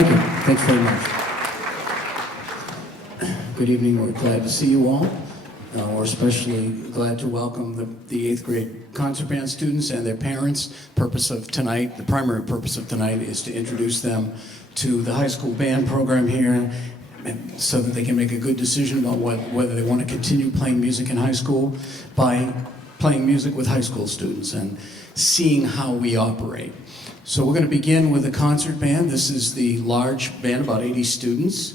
Thank you. Thanks very much. Good evening. We're glad to see you all. We're especially glad to welcome the 8th grade concert band students and their parents. The primary purpose of tonight is to introduce them to the high school band program here, and so that they can make a good decision about whether they want to continue playing music in high school by playing music with high school students and seeing how we operate. So we're going to begin with the concert band. This is the large band, about 80 students.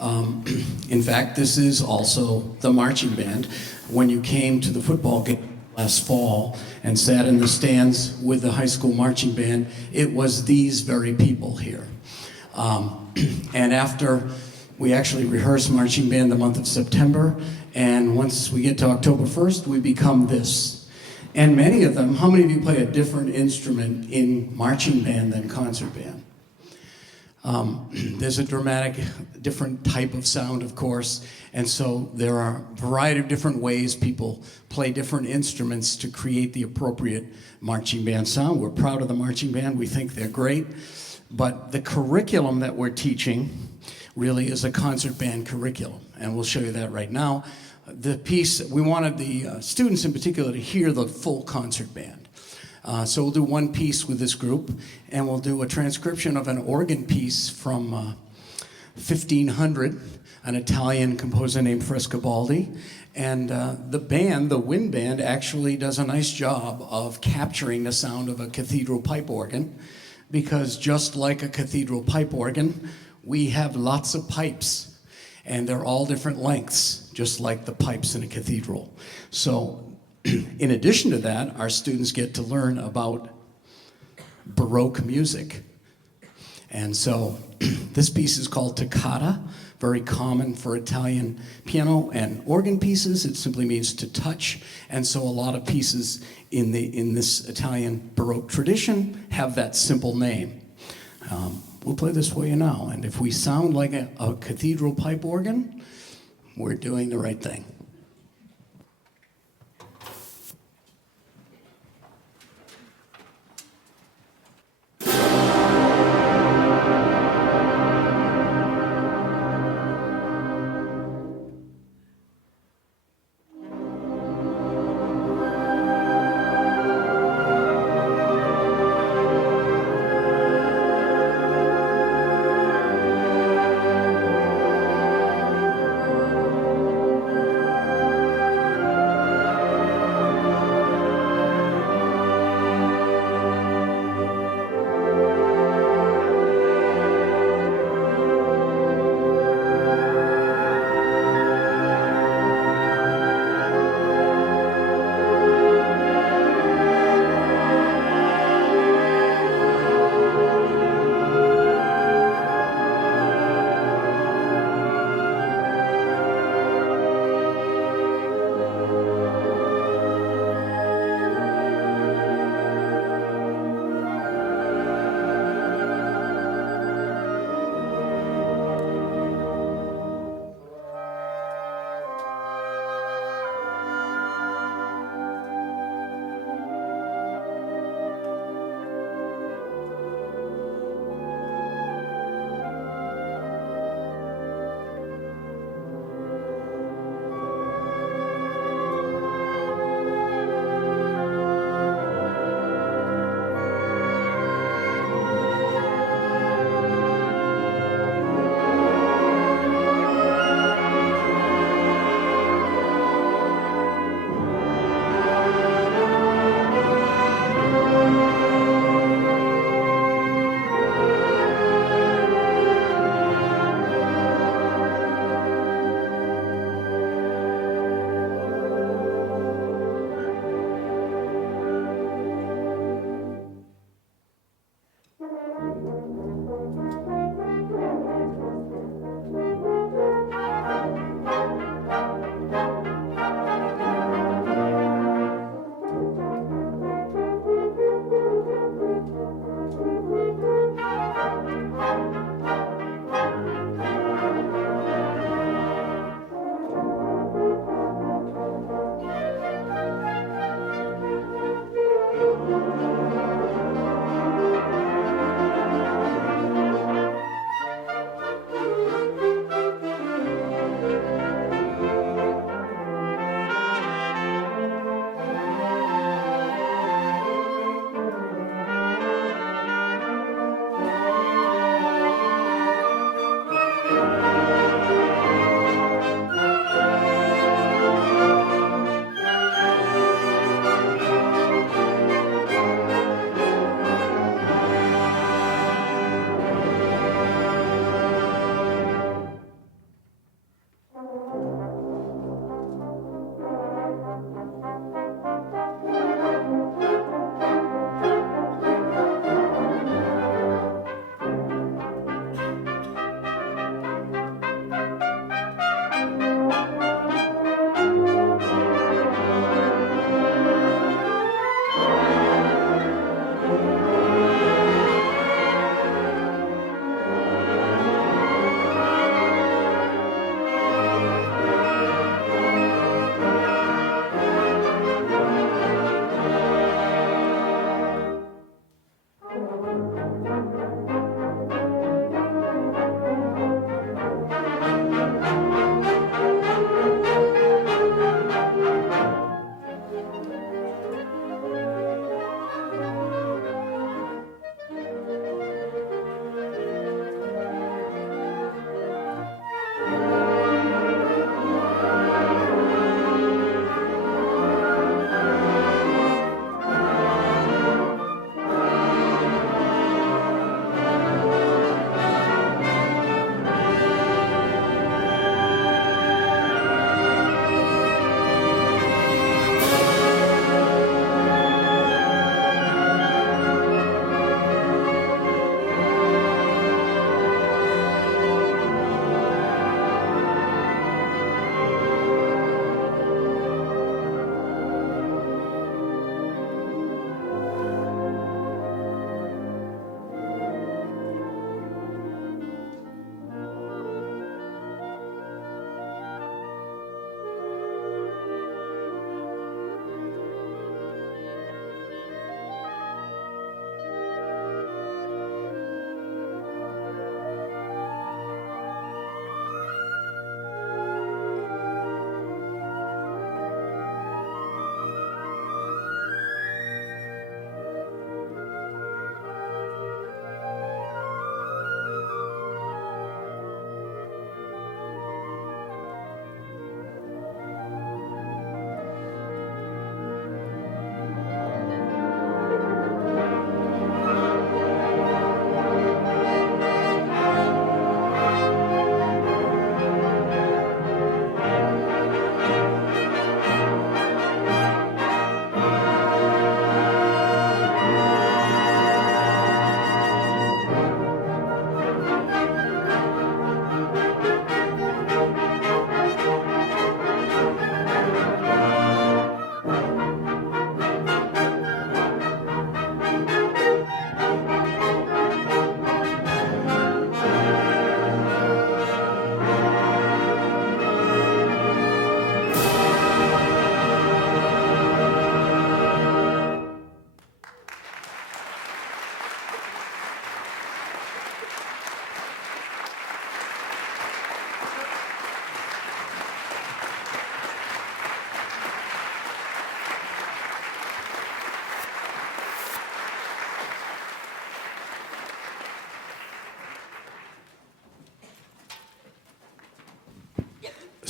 In fact, this is also the marching band. When you came to the football game last fall and sat in the stands with the high school marching band, it was these very people here. And after we actually rehearse marching band the month of September, and once we get to October 1st, we become this. And many of them, how many of you play a different instrument in marching band than concert band? There's a dramatic, different type of sound, of course, and so there are a variety of different ways people play different instruments to create the appropriate marching band sound. We're proud of the marching band. We think they're great, but the curriculum that we're teaching really is a concert band curriculum, and we'll show you that right now. The piece, we wanted the students in particular to hear the full concert band. So we'll do one piece with this group, and we'll do a transcription of an organ piece from 1500, an Italian composer named Frescobaldi. And the band, the wind band, actually does a nice job of capturing the sound of a cathedral pipe organ, because just like a cathedral pipe organ, we have lots of pipes, and they're all different lengths, just like the pipes in a cathedral. So in addition to that, our students get to learn about Baroque music. And so this piece is called Toccata, very common for Italian piano and organ pieces. It simply means to touch. And so a lot of pieces in this Italian Baroque tradition have that simple name. We'll play this for you now. And if we sound like a cathedral pipe organ, we're doing the right thing.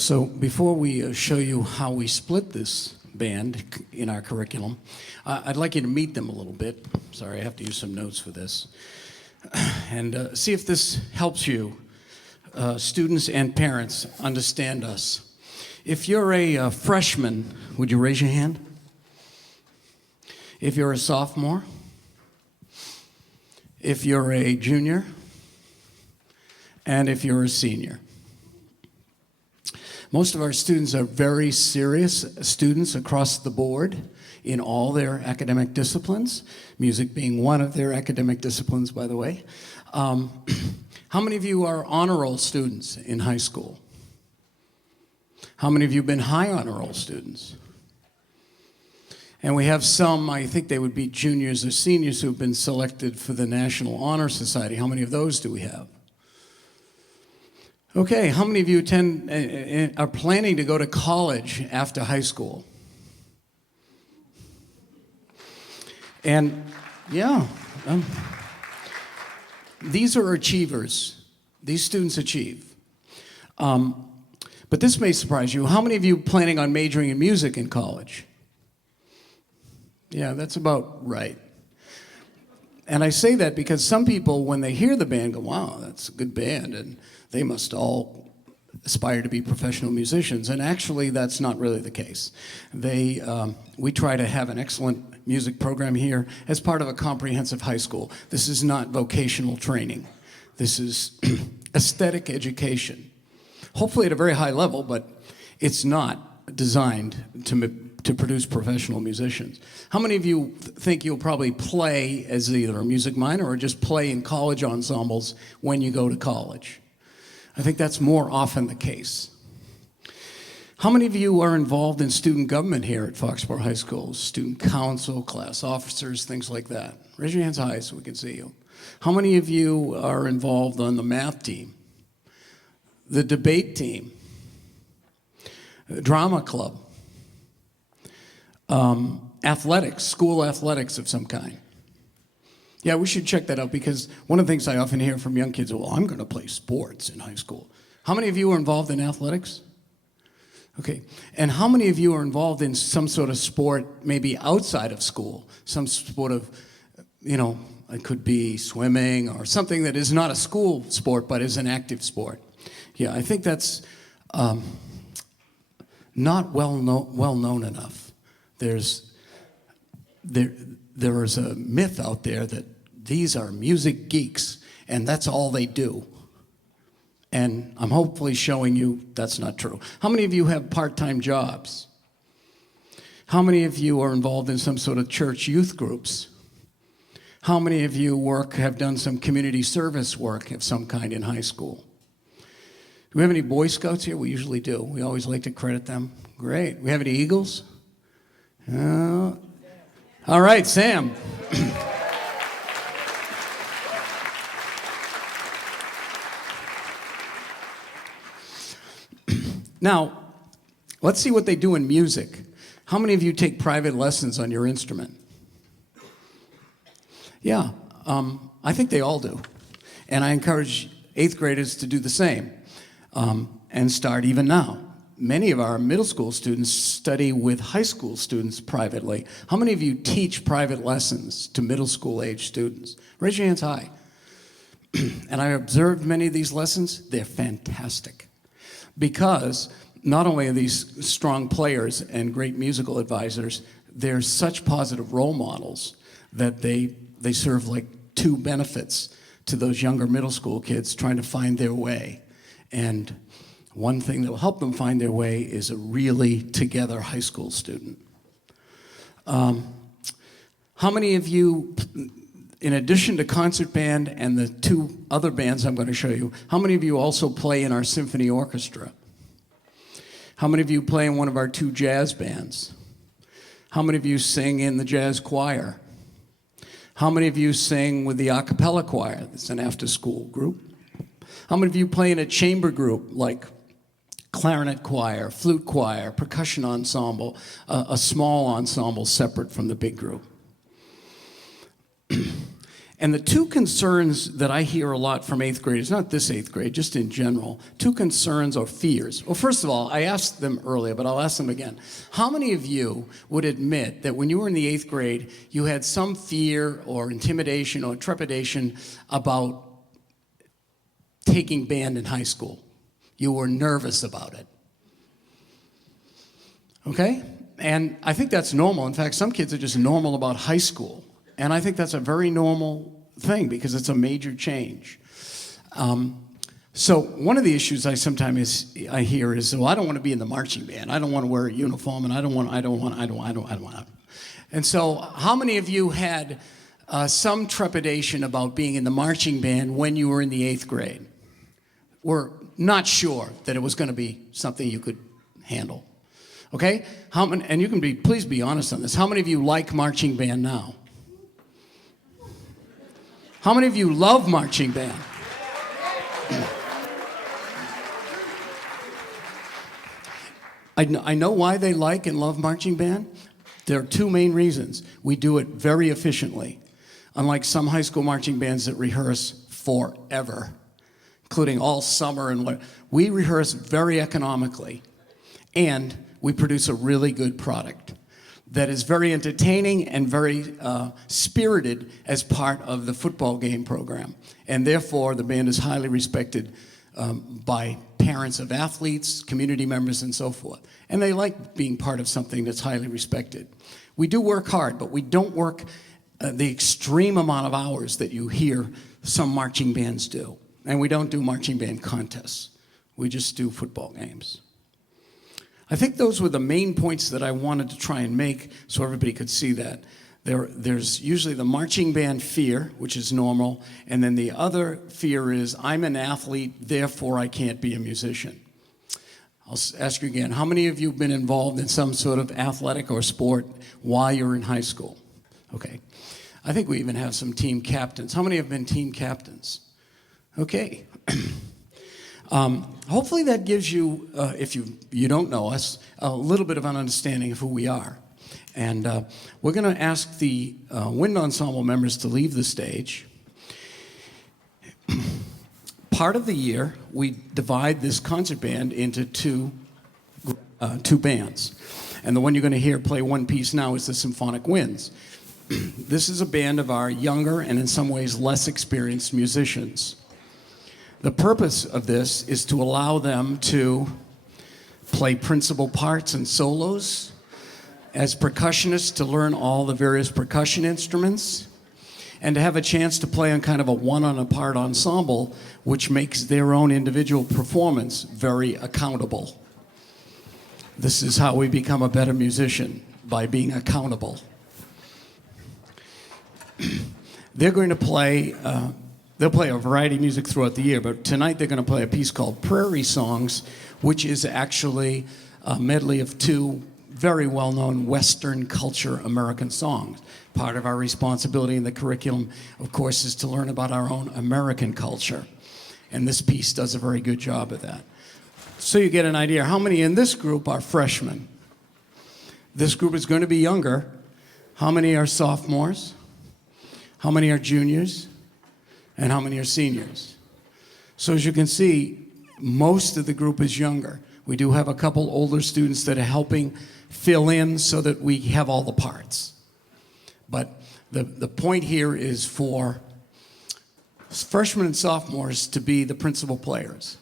So before we show you how we split this band in our curriculum, I'd like you to meet them a little bit. Sorry, I have to use some notes for this. And see if this helps you, students and parents, understand us. If you're a freshman, would you raise your hand? If you're a sophomore? If you're a junior? And if you're a senior? Most of our students are very serious students across the board in all their academic disciplines, music being one of their academic disciplines, by the way. How many of you are honor roll students in high school? How many of you have been high honor roll students? And we have some, I think they would be juniors or seniors, who have been selected for the National Honor Society. How many of those do we have? Okay, how many of you are planning to go to college after high school? And yeah, these are achievers. These students achieve. But this may surprise you. How many of you are planning on majoring in music in college? Yeah, that's about right. And I say that because some people, when they hear the band, go, wow, that's a good band, and they must all aspire to be professional musicians. And actually, that's not really the case. We try to have an excellent music program here as part of a comprehensive high school. This is not vocational training. This is aesthetic education. Hopefully at a very high level, but it's not designed to produce professional musicians. How many of you think you'll probably play as either a music minor or just play in college ensembles when you go to college? I think that's more often the case. How many of you are involved in student government here at Foxborough High School? Student council, class officers, things like that. Raise your hands high so we can see you. How many of you are involved on the math team, the debate team, the drama club, athletics, school athletics of some kind? Yeah, we should check that out, because one of the things I often hear from young kids, well, I'm going to play sports in high school. How many of you are involved in athletics? Okay. And how many of you are involved in some sort of sport maybe outside of school? Some sort of, it could be swimming or something that is not a school sport but is an active sport. Yeah, I think that's not well known enough. There is a myth out there that these are music geeks and that's all they do. And I'm hopefully showing you that's not true. How many of you have part-time jobs? How many of you are involved in some sort of church youth groups? How many of you have done some community service work of some kind in high school? Do we have any Boy Scouts here? We usually do. We always like to credit them. Great. We have any Eagles? All right, Sam. Now, let's see what they do in music. How many of you take private lessons on your instrument? Yeah, I think they all do. And I encourage 8th graders to do the same and start even now. Many of our middle school students study with high school students privately. How many of you teach private lessons to middle school age students? Raise your hands high. And I observed many of these lessons. They're fantastic. Because not only are these strong players and great musical advisors, they're such positive role models that they serve like two benefits to those younger middle school kids trying to find their way. And one thing that will help them find their way is a really together high school student. How many of you, in addition to concert band and the two other bands I'm going to show you, how many of you also play in our symphony orchestra? How many of you play in one of our 2 jazz bands? How many of you sing in the jazz choir? How many of you sing with the a cappella choir? That's an after-school group. How many of you play in a chamber group like clarinet choir, flute choir, percussion ensemble, a small ensemble separate from the big group? And the two concerns that I hear a lot from eighth graders, not this eighth grade, just in general, two concerns or fears. Well, first of all, I asked them earlier, but I'll ask them again. How many of you would admit that when you were in the eighth grade, you had some fear or intimidation or trepidation about taking band in high school? You were nervous about it. Okay? And I think that's normal. In fact, some kids are just normal about high school. And I think that's a very normal thing because it's a major change. So one of the issues I sometimes hear is, well, I don't want to be in the marching band. I don't want to wear a uniform, and I don't want. And so how many of you had some trepidation about being in the marching band when you were in the eighth grade? Were not sure that it was going to be something you could handle. Okay? How many, and you can please be honest on this. How many of you like marching band now? How many of you love marching band? I know why they like and love marching band. There are two main reasons. We do it very efficiently, unlike some high school marching bands that rehearse forever, including all summer and what. We rehearse very economically, and we produce a really good product that is very entertaining and very spirited as part of the football game program. And therefore, the band is highly respected by parents of athletes, community members, and so forth. And they like being part of something that's highly respected. We do work hard, but we don't work the extreme amount of hours that you hear some marching bands do. And we don't do marching band contests. We just do football games. I think those were the main points that I wanted to try and make so everybody could see that. There's usually the marching band fear, which is normal, and then the other fear is, I'm an athlete, therefore I can't be a musician. I'll ask you again, how many of you have been involved in some sort of athletic or sport while you're in high school? Okay. I think we even have some team captains. How many have been team captains? Okay. Hopefully that gives you, if you don't know us, a little bit of an understanding of who we are. And we're going to ask the wind ensemble members to leave the stage. Part of the year, we divide this concert band into two bands. And the one you're going to hear play one piece now is the Symphonic Winds. This is a band of our younger and in some ways less experienced musicians. The purpose of this is to allow them to play principal parts and solos, as percussionists to learn all the various percussion instruments, and to have a chance to play on kind of a one-on-a-part ensemble, which makes their own individual performance very accountable. This is how we become a better musician, by being accountable. They're going to play... They'll play a variety of music throughout the year, but tonight they're going to play a piece called Prairie Songs, which is actually a medley of two very well-known Western culture American songs. Part of our responsibility in the curriculum, of course, is to learn about our own American culture. And this piece does a very good job of that. So you get an idea. How many in this group are freshmen? This group is going to be younger. How many are sophomores? How many are juniors? And how many are seniors? So as you can see, most of the group is younger. We do have a couple older students that are helping fill in so that we have all the parts. But the point here is for freshmen and sophomores to be the principal players.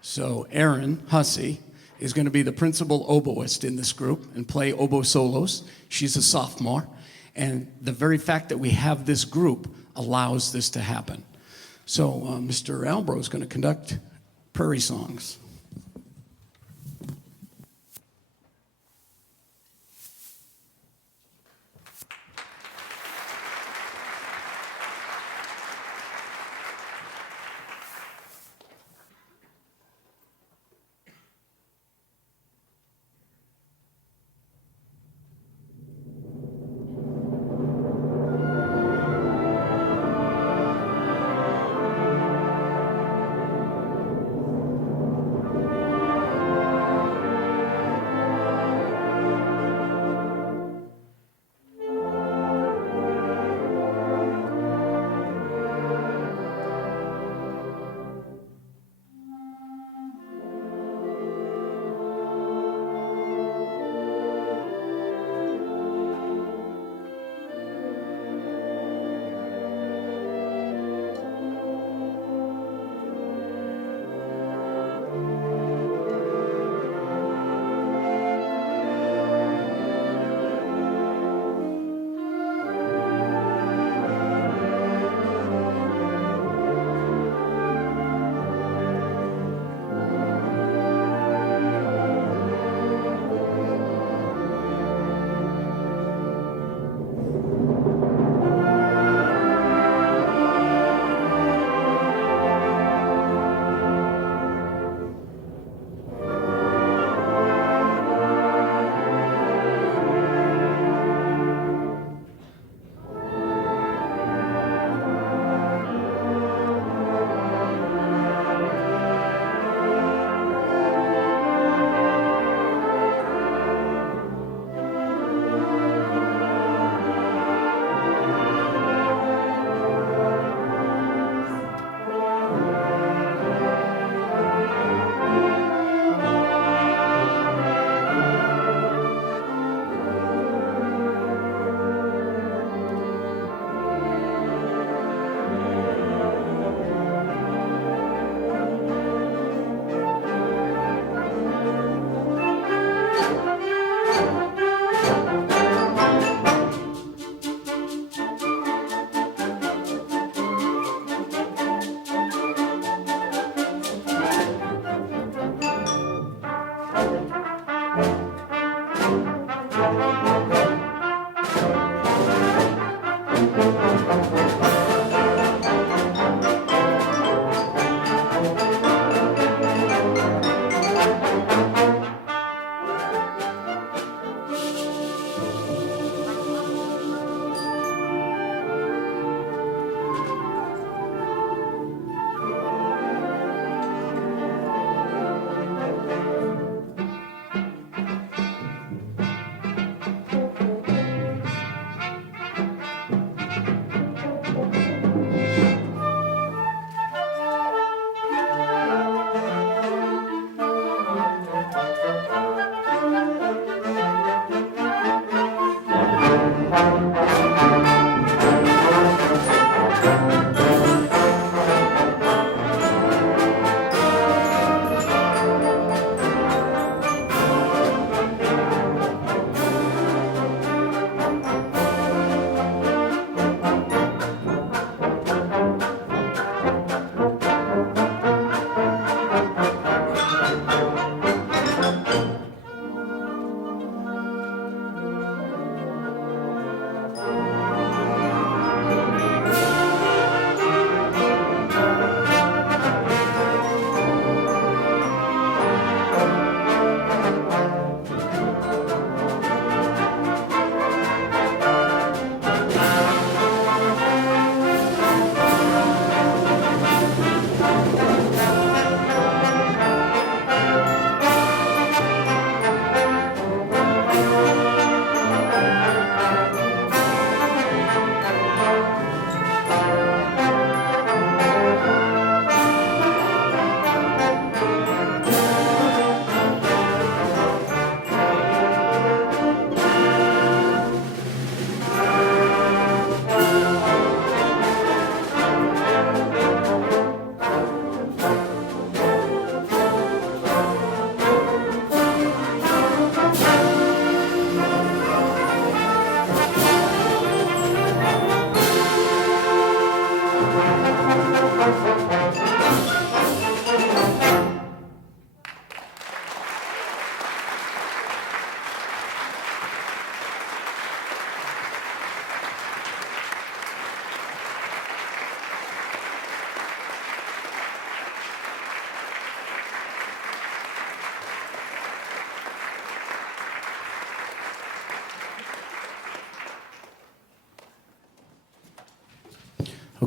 So Erin Hussey is going to be the principal oboist in this group and play oboe solos. She's a sophomore. And the very fact that we have this group allows this to happen. So Mr. Albro is going to conduct Prairie Songs.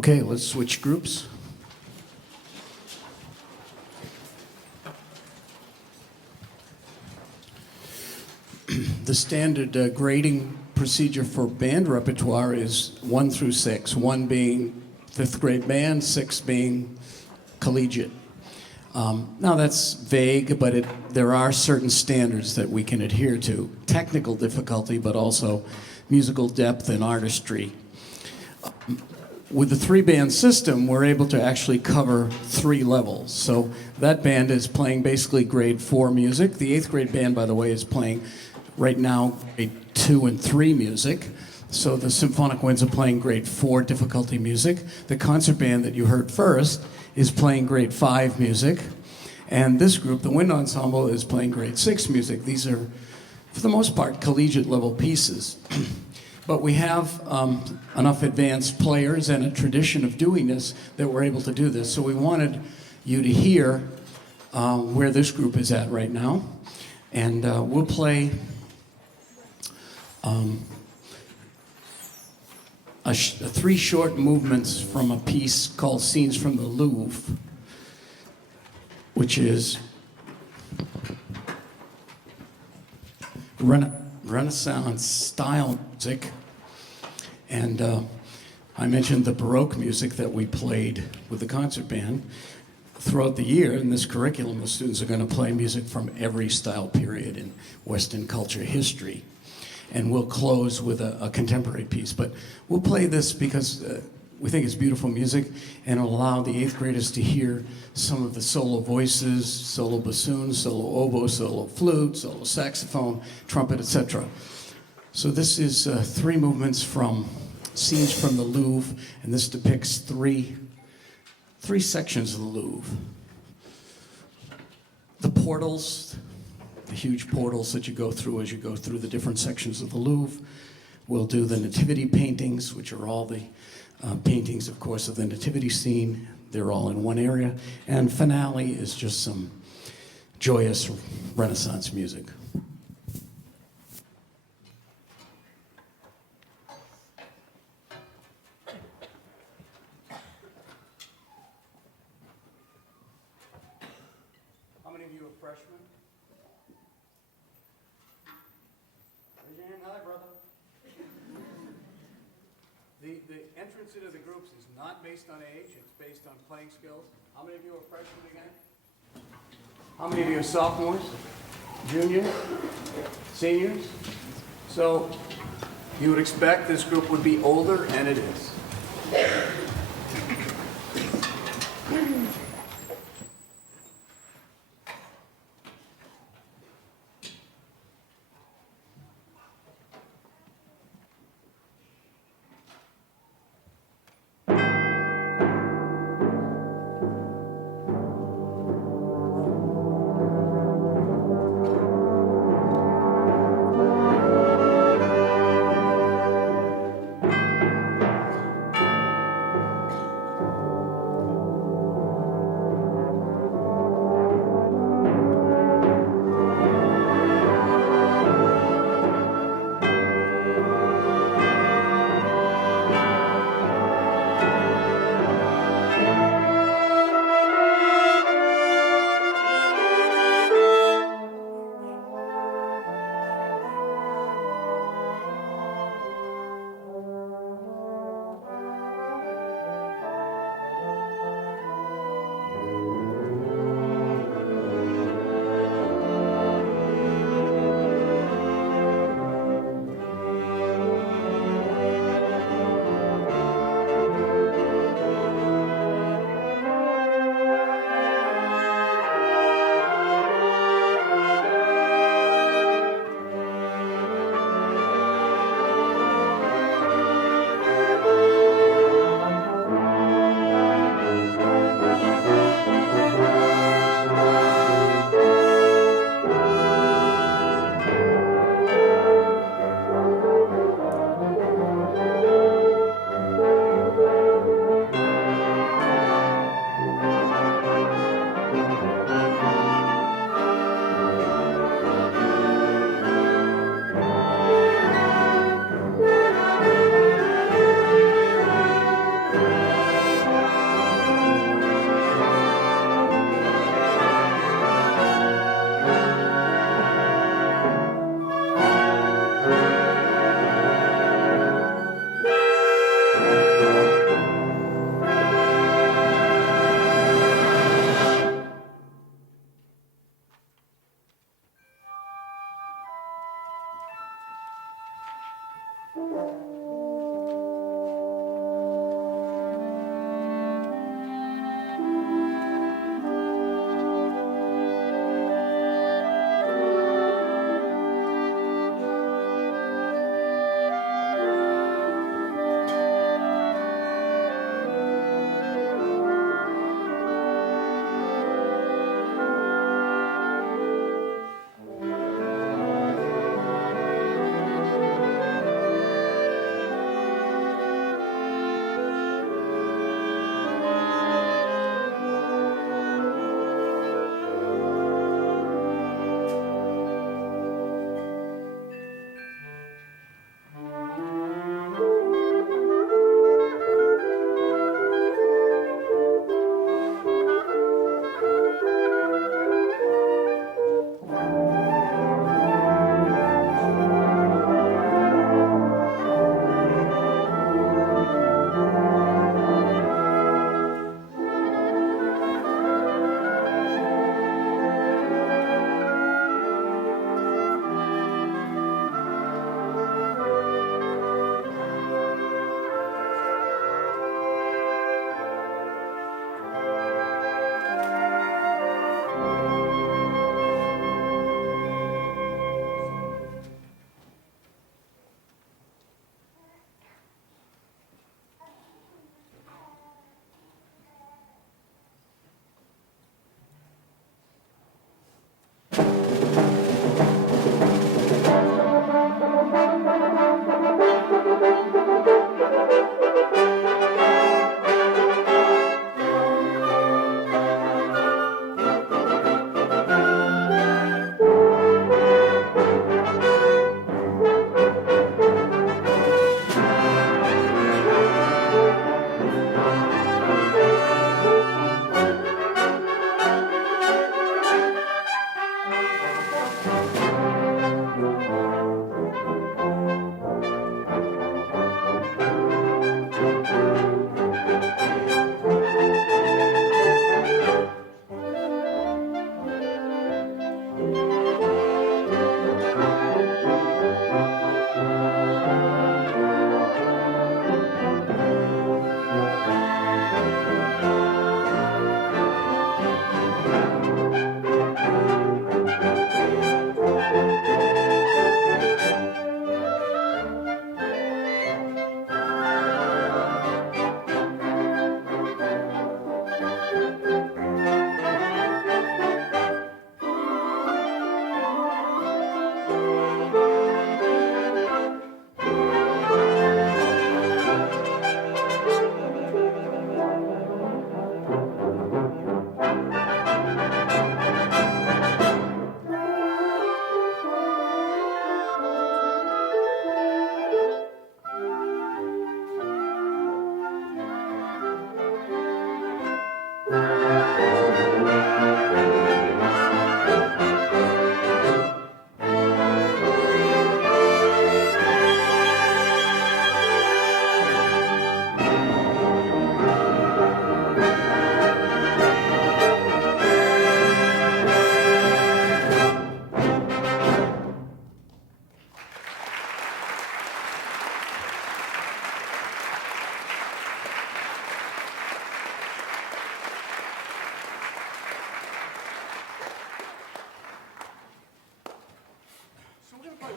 Okay, let's switch groups. The standard grading procedure for band repertoire is 1 through 6, 1 being 5th grade band, 6 being collegiate. Now that's vague, but there are certain standards that we can adhere to. Technical difficulty, but also musical depth and artistry. With the 3-band system, we're able to actually cover 3 levels. So that band is playing basically grade 4 music. The 8th grade band, by the way, is playing right now grade 2 and 3 music. So the symphonic winds are playing grade 4 difficulty music. The concert band that you heard first is playing grade 5 music. And this group, the wind ensemble, is playing grade 6 music. These are, for the most part, collegiate level pieces. But we have enough advanced players and a tradition of doing this that we're able to do this. So we wanted you to hear where this group is at right now. And we'll play three short movements from a piece called Scenes from the Louvre, which is Renaissance style music. And I mentioned the Baroque music that we played with the concert band. Throughout the year in this curriculum, the students are going to play music from every style period in Western culture history. And we'll close with a contemporary piece. But we'll play this because we think it's beautiful music, and it'll allow the 8th graders to hear some of the solo voices, solo bassoon, solo oboe, solo flute, solo saxophone, trumpet, etc. So this is 3 movements from Scenes from the Louvre, and this depicts three sections of the Louvre. The portals, the huge portals that you go through as you go through the different sections of the Louvre. We'll do the nativity paintings, which are all the paintings, of course, of the nativity scene. They're all in one area. And finale is just some joyous Renaissance music. How many of you are freshmen? Raise your hand high, brother. The entrance into the groups is not based on age, it's based on playing skills. How many of you are freshmen again? How many of you are sophomores? Juniors? Seniors? So you would expect this group would be older, and it is.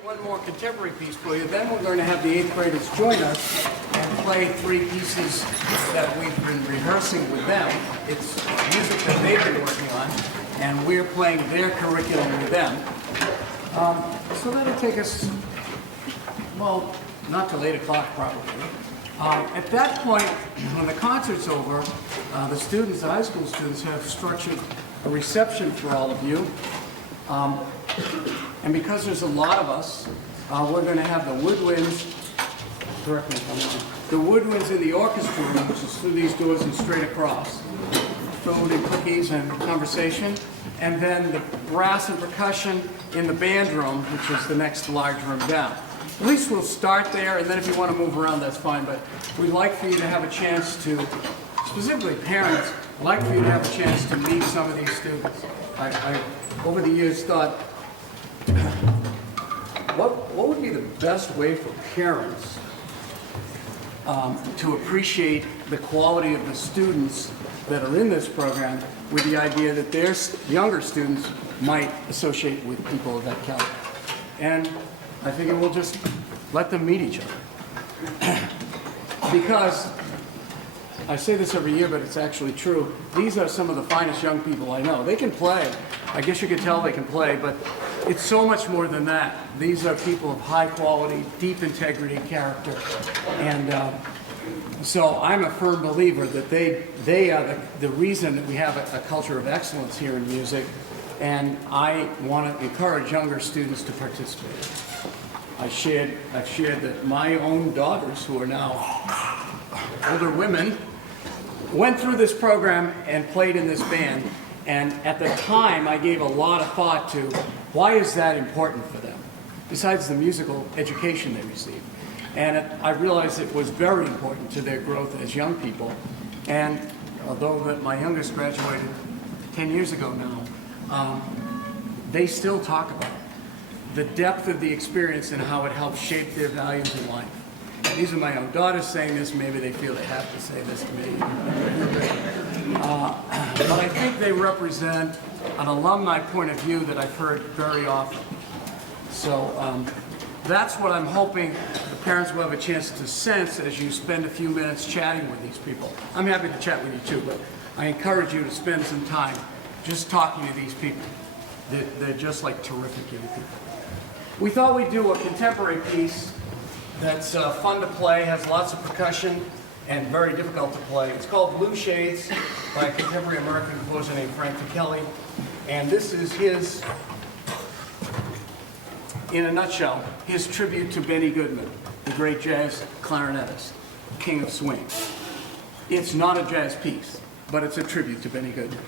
One more contemporary piece for you. Then we're going to have the 8th graders join us and play 3 pieces that we've been rehearsing with them. It's music that they've been working on, and we're playing their curriculum with them. So that'll take us, well, not till 8 o'clock probably. At that point, when the concert's over, the students, the high school students, have structured a reception for all of you. And because there's a lot of us, we're going to have the woodwinds, correct me if I'm wrong, the woodwinds in the orchestra room, which is through these doors and straight across. Food and cookies and conversation. And then the brass and percussion in the band room, which is the next large room down. At least we'll start there, and then if you want to move around, that's fine. But we'd like for you to have a chance to, specifically parents, I'd like for you to have a chance to meet some of these students. I over the years, thought what would be the best way for parents to appreciate the quality of the students that are in this program, with the idea that their younger students might associate with people of that caliber? And I figure we'll just let them meet each other. Because, I say this every year, but it's actually true, these are some of the finest young people I know. They can play. I guess you can tell they can play, but it's so much more than that. These are people of high quality, deep integrity, character. And so I'm a firm believer that they are the reason that we have a culture of excellence here in music. And I want to encourage younger students to participate. I've shared that my own daughters, who are now older women, went through this program and played in this band. And at the time, I gave a lot of thought to why is that important for them, besides the musical education they receive. And I realized it was very important to their growth as young people. And although that my youngest graduated 10 years ago now, they still talk about it. The depth of the experience and how it helps shape their values in life. And these are my own daughters saying this. Maybe they feel they have to say this to me. But I think they represent an alumni point of view that I've heard very often. So that's what I'm hoping the parents will have a chance to sense as you spend a few minutes chatting with these people. I'm happy to chat with you too, but I encourage you to spend some time just talking to these people. They're just like terrific young people. We thought we'd do a contemporary piece that's fun to play, has lots of percussion, and very difficult to play. It's called Blue Shades by a contemporary American composer named Frank Kelly. And this is his, in a nutshell, his tribute to Benny Goodman, the great jazz clarinetist, king of swing. It's not a jazz piece, but it's a tribute to Benny Goodman.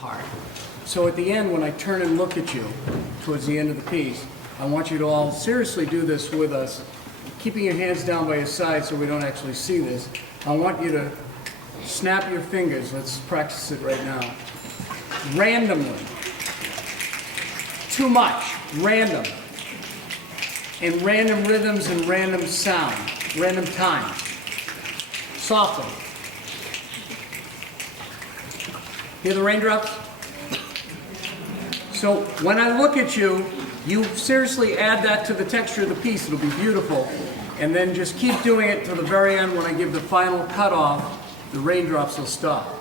part. So at the end, when I turn and look at you, towards the end of the piece, I want you to all seriously do this with us, keeping your hands down by your side so we don't actually see this. I want you to snap your fingers. Let's practice it right now. Randomly. Too much. Random. In random rhythms and random sound. Random times. Softly. Hear the raindrops? So when I look at you, you seriously add that to the texture of the piece. It'll be beautiful. And then just keep doing it to the very end. When I give the final cutoff, the raindrops will stop.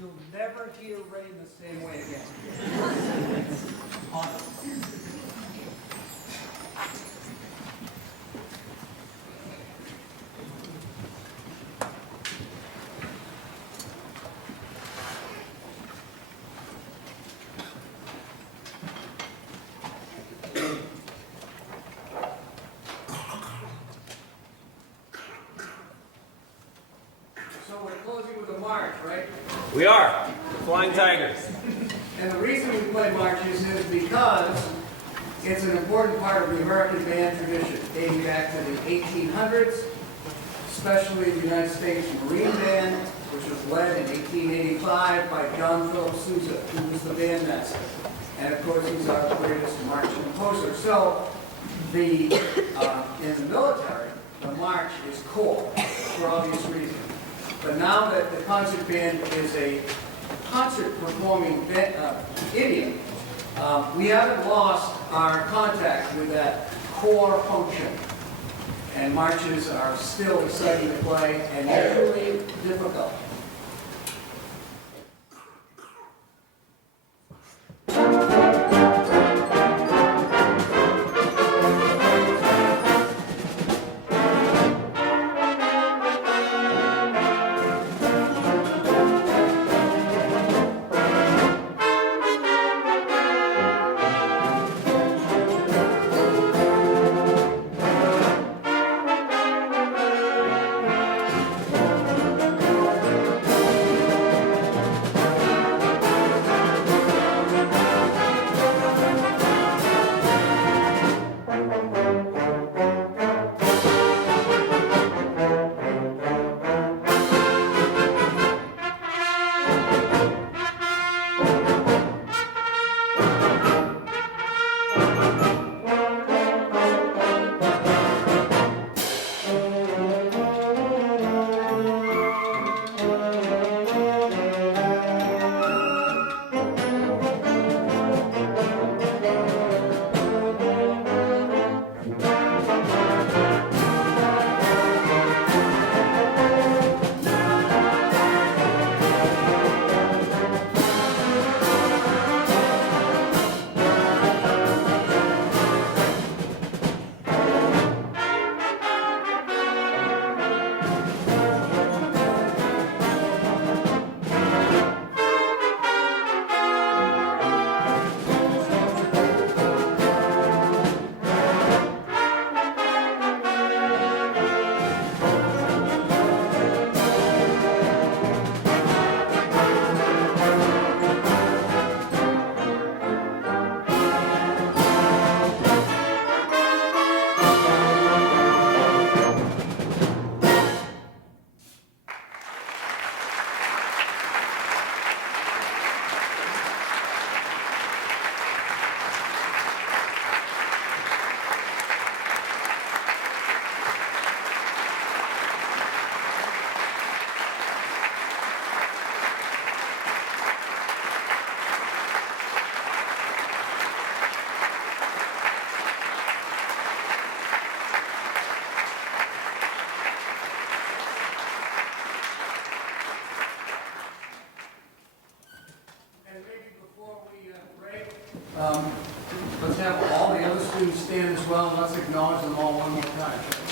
You'll never hear rain the same way again. Honest. So we're closing with a march, right? We are. The Flying Tigers. And the reason we play marches is because it's an important part of the American band tradition, dating back to the 1800s, especially the United States Marine Band, which was led in 1885 by John Philip Sousa, who was the bandmaster. And of course, he's our greatest march composer. So, in the military, the march is core, for obvious reasons. But now that the concert band is a concert performing idiom, we haven't lost our contact with that core function. And marches are still exciting to play and usually difficult. Let's have all the other students stand as well, and let's acknowledge them all one more time.